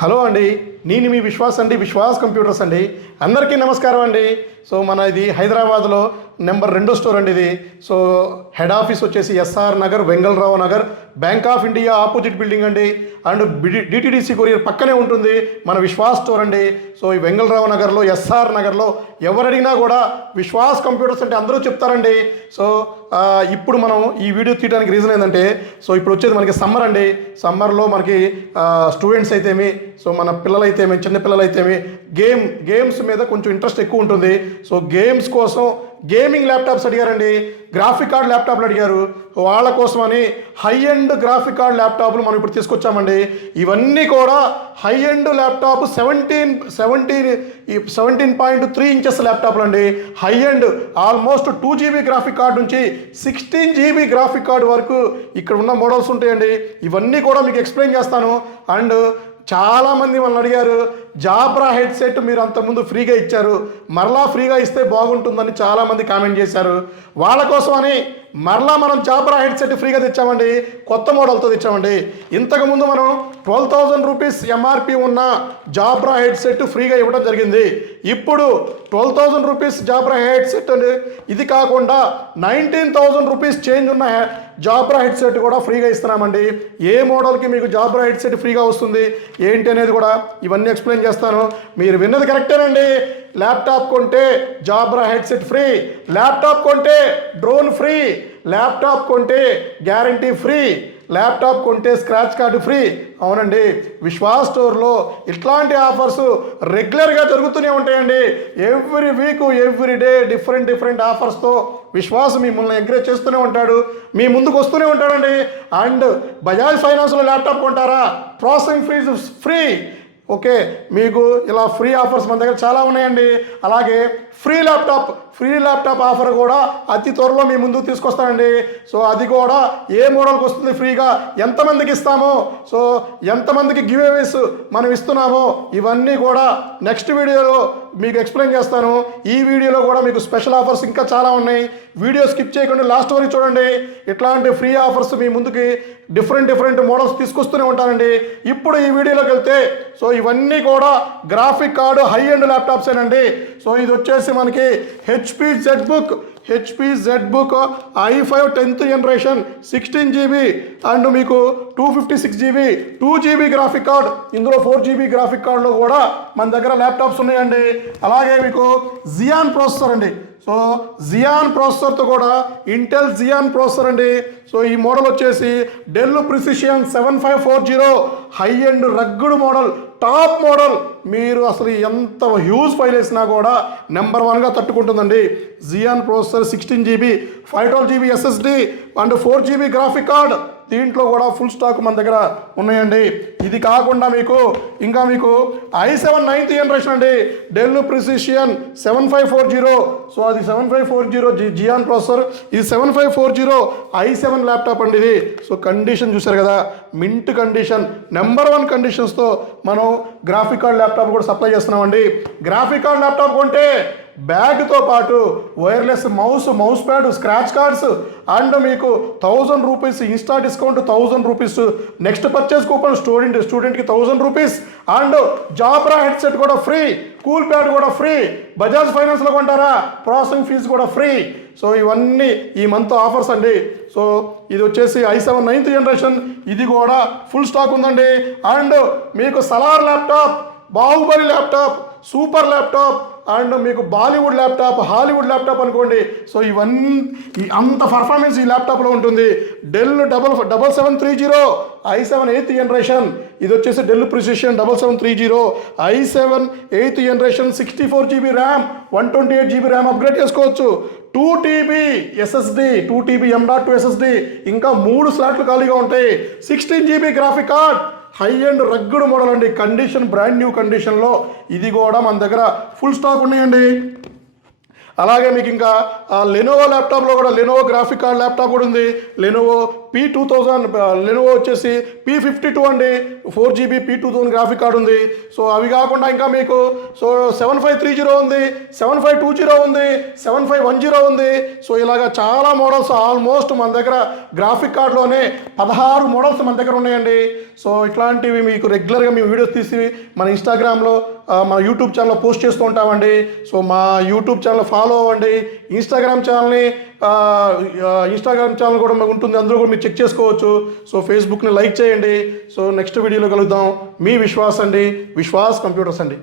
Hello అండి, నేను మీ విశ్వాస్ అండి, విశ్వాస్ కంప్యూటర్స్ అండి. అందరికీ నమస్కారం అండి. సో మన ఇది హైదరాబాద్లో నెంబర్ 2 స్టోర్ అండి ఇది. సో హెడ్ ఆఫీస్ వచ్చేసి SR Nagar, Vengalrao Nagar, Bank of India opposite building అండి. అండ్ డిటిడిసి కొరియర్ పక్కనే ఉంటుంది మన విశ్వాస్ స్టోర్ అండి. సో ఈ వెంగళరావు నగర్లో, ఎస్ఆర్ నగర్లో ఎవరు అడిగినా కూడా విశ్వాస్ కంప్యూటర్స్ అంటే అందరూ చెప్తారండి. సో ఇప్పుడు మనం ఈ వీడియో తీయడానికి రీజన్ ఏంటంటే, సో ఇప్పుడు వచ్చేది మనకి సమ్మర్ అండి. సమ్మర్లో మనకి స్టూడెంట్స్ అయితేమి, సో మన పిల్లలైతేమి, చిన్న పిల్లలైతేమి గేమ్స్ మీద కొంచెం ఇంట్రెస్ట్ ఎక్కువ ఉంటుంది. సో గేమ్స్ కోసం గేమింగ్ ల్యాప్టాప్స్ అడిగారండి, గ్రాఫిక్ కార్డ్ ల్యాప్టాప్లు అడిగారు. వాళ్ళ కోసమని హై ఎండ్ గ్రాఫిక్ కార్డ్ ల్యాప్టాప్లు మనం ఇప్పుడు తీసుకొచ్చామండి. ఇవన్నీ కూడా హై ఎండ్ ల్యాప్టాప్ 17.3 ఇంచెస్ ల్యాప్టాప్లు అండి. High end almost 2 GB graphic card నుంచి 16 GB గ్రాఫిక్ కార్డ్ వరకు ఇక్కడ ఉన్న మోడల్స్ ఉంటాయండి. ఇవన్నీ కూడా మీకు ఎక్స్ప్లెయిన్ చేస్తాను. అండ్ చాలామంది మనల్ని అడిగారు, జాబ్రా హెడ్సెట్ మీరు అంతకుముందు ఫ్రీగా ఇచ్చారు, మరలా ఫ్రీగా ఇస్తే బాగుంటుందని చాలామంది కామెంట్ చేశారు. వాళ్ళ కోసమని మరలా మనం జాబ్రా హెడ్సెట్ ఫ్రీగా తెచ్చామండి. కొత్త మోడల్తో తెచ్చామండి. ఇంతకుముందు మనం 12,000 రూపీస్ ఎంఆర్పి ఉన్న జాబ్రా హెడ్సెట్ ఫ్రీగా ఇవ్వడం జరిగింది. ఇప్పుడు 12,000 రూపీస్ జాబ్రా హెడ్సెట్ అండి. ఇది కాకుండా 19,000 రూపీస్ చేంజ్ ఉన్న జాబ్రా హెడ్సెట్ కూడా ఫ్రీగా ఇస్తున్నామండి. ఏ మోడల్కి మీకు జాబ్రా హెడ్సెట్ ఫ్రీగా వస్తుంది ఏంటి అనేది కూడా ఇవన్నీ ఎక్స్ప్లెయిన్ చేస్తాను. మీరు విన్నది కరెక్టేనండి. ల్యాప్టాప్ కొంటే జాబ్రా హెడ్సెట్ ఫ్రీ, ల్యాప్టాప్ కొంటే డ్రోన్ ఫ్రీ, ల్యాప్టాప్ కొంటే గ్యారంటీ ఫ్రీ, ల్యాప్టాప్ కొంటే స్క్రాచ్ కార్డు ఫ్రీ. అవునండి, విశ్వాస్ స్టోర్లో ఇట్లాంటి ఆఫర్స్ రెగ్యులర్గా జరుగుతూనే ఉంటాయండి. Every week, every day different ఆఫర్స్తో విశ్వాస్ మిమ్మల్ని ఎంకరేజ్ చేస్తూనే ఉంటాడు, మీ ముందుకు వస్తూనే ఉంటాడండి. అండ్ బజాజ్ ఫైనాన్స్లో ల్యాప్టాప్ కొంటారా, ప్రాసెసింగ్ ఫీజు ఫ్రీ. ఓకే, మీకు ఇలా ఫ్రీ ఆఫర్స్ మన దగ్గర చాలా ఉన్నాయండి. అలాగే ఫ్రీ ల్యాప్టాప్ ఆఫర్ కూడా అతి త్వరలో మీ ముందుకు తీసుకొస్తానండి. సో అది కూడా ఏ మోడల్కి వస్తుంది ఫ్రీగా, ఎంతమందికి ఇస్తామో, సో ఎంతమందికి గివ్ అవేస్ మనం ఇస్తున్నామో ఇవన్నీ కూడా నెక్స్ట్ వీడియోలో మీకు ఎక్స్ప్లెయిన్ చేస్తాను. ఈ వీడియోలో కూడా మీకు స్పెషల్ ఆఫర్స్ ఇంకా చాలా ఉన్నాయి. వీడియో స్కిప్ చేయకుండా లాస్ట్ వరకు చూడండి. ఇట్లాంటి ఫ్రీ ఆఫర్స్ మీ ముందుకి డిఫరెంట్ మోడల్స్ తీసుకొస్తూనే ఉంటానండి. ఇప్పుడు ఈ వీడియోలోకి వెళ్తే, సో ఇవన్నీ కూడా గ్రాఫిక్ కార్డు హై ఎండ్ ల్యాప్టాప్సేనండి. సో ఇది వచ్చేసి మనకి HP ZBook i5 10th generation 16 GB and మీకు 256 GB 2 GB గ్రాఫిక్ కార్డ్. ఇందులో 4 GB గ్రాఫిక్ కార్డులో కూడా మన దగ్గర ల్యాప్టాప్స్ ఉన్నాయండి. అలాగే మీకు జియాన్ ప్రాసెసర్ అండి. సో జియాన్ ప్రాసెసర్తో కూడా ఇంటెల్ జియాన్ ప్రాసెసర్ అండి. సో ఈ మోడల్ వచ్చేసి Dell Precision 7540 high end rugged model, top model. మీరు అసలు ఎంత హ్యూజ్ ఫైల్ వేసినా కూడా నెంబర్ 1గా తట్టుకుంటుందండి. Xeon processor 16 GB 512 GB SSD and 4 GB graphic card. దీంట్లో కూడా ఫుల్ స్టాక్ మన దగ్గర ఉన్నాయండి. ఇది కాకుండా మీకు i7 9th జనరేషన్ అండి, డెల్ ప్రిసిషన్ 7540. సో అది 7540 జియాన్ ప్రాసెసర్, ఇది 7540 i7 ల్యాప్టాప్ అండి ఇది. సో కండిషన్ చూసారు కదా, మింట్ కండిషన్, నెంబర్ 1 కండిషన్స్తో మనం గ్రాఫిక్ కార్డ్ ల్యాప్టాప్ కూడా సప్లై చేస్తున్నామండి. గ్రాఫిక్ కార్డ్ ల్యాప్టాప్ కొంటే బ్యాగ్తో పాటు wireless mouse pad, scratch cards and మీకు 1000 rupees Insta discount, 1000 rupees next purchase coupon, స్టూడెంట్కి 1000 రూపీస్ అండ్ జాబ్రా హెడ్సెట్ కూడా ఫ్రీ, కూల్ ప్యాడ్ కూడా ఫ్రీ. బజాజ్ ఫైనాన్స్లో కొంటారా, ప్రాసెసింగ్ ఫీజు కూడా ఫ్రీ. సో ఇవన్నీ ఈ మంత్ ఆఫర్స్ అండి. సో ఇది వచ్చేసి i7 9th జనరేషన్, ఇది కూడా ఫుల్ స్టాక్ ఉందండి. అండ్ మీకు Salaar laptop, Baahubali laptop, super laptop and మీకు బాలీవుడ్ ల్యాప్టాప్, హాలీవుడ్ ల్యాప్టాప్ అనుకోండి. సో ఇవన్నీ అంత పర్ఫార్మెన్స్ ఈ ల్యాప్టాప్లో ఉంటుంది. డెల్ 7730 i7 8th జనరేషన్, ఇది వచ్చేసి Dell Precision 7730 i7 8th generation 64 GB RAM 128 GB RAM upgrade చేసుకోవచ్చు. 2 TB SSD 2 TB M.2 SSD, ఇంకా 3 స్లాట్లు ఖాళీగా ఉంటాయి. 16 GB graphic card, high and rugged model అండి. కండిషన్ బ్రాండ్ న్యూ కండిషన్లో ఇది కూడా మన దగ్గర ఫుల్ స్టాక్ ఉన్నాయండి. అలాగే మీకు ఇంకా లెనోవో ల్యాప్టాప్లో కూడా లెనోవో గ్రాఫిక్ కార్డ్ ల్యాప్టాప్ కూడా ఉంది. లెనోవో P2000 లెనోవో వచ్చేసి P52 అండి, 4GB P2000 గ్రాఫిక్ కార్డు ఉంది. సో అవి కాకుండా ఇంకా మీకు 7530 ఉంది, 7520 ఉంది, 7510 ఉంది. సో ఇలాగా చాలా మోడల్స్ ఆల్మోస్ట్ మన దగ్గర గ్రాఫిక్ కార్డులోనే 16 మోడల్స్ మన దగ్గర ఉన్నాయండి. సో ఇట్లాంటివి మీకు రెగ్యులర్గా మేము వీడియోస్ తీసి మన ఇన్స్టాగ్రామ్లో మన యూట్యూబ్ ఛానల్లో పోస్ట్ చేస్తూ ఉంటామండి. సో మా యూట్యూబ్ ఛానల్ ఫాలో అవ్వండి, ఇన్స్టాగ్రామ్ ఛానల్ కూడా మాకు ఉంటుంది, అందులో కూడా మీరు చెక్ చేసుకోవచ్చు. సో ఫేస్బుక్ని లైక్ చేయండి. సో నెక్స్ట్ వీడియోలో కలుద్దాం. మీ విశ్వాస్ అండి, విశ్వాస్ కంప్యూటర్స్ అండి.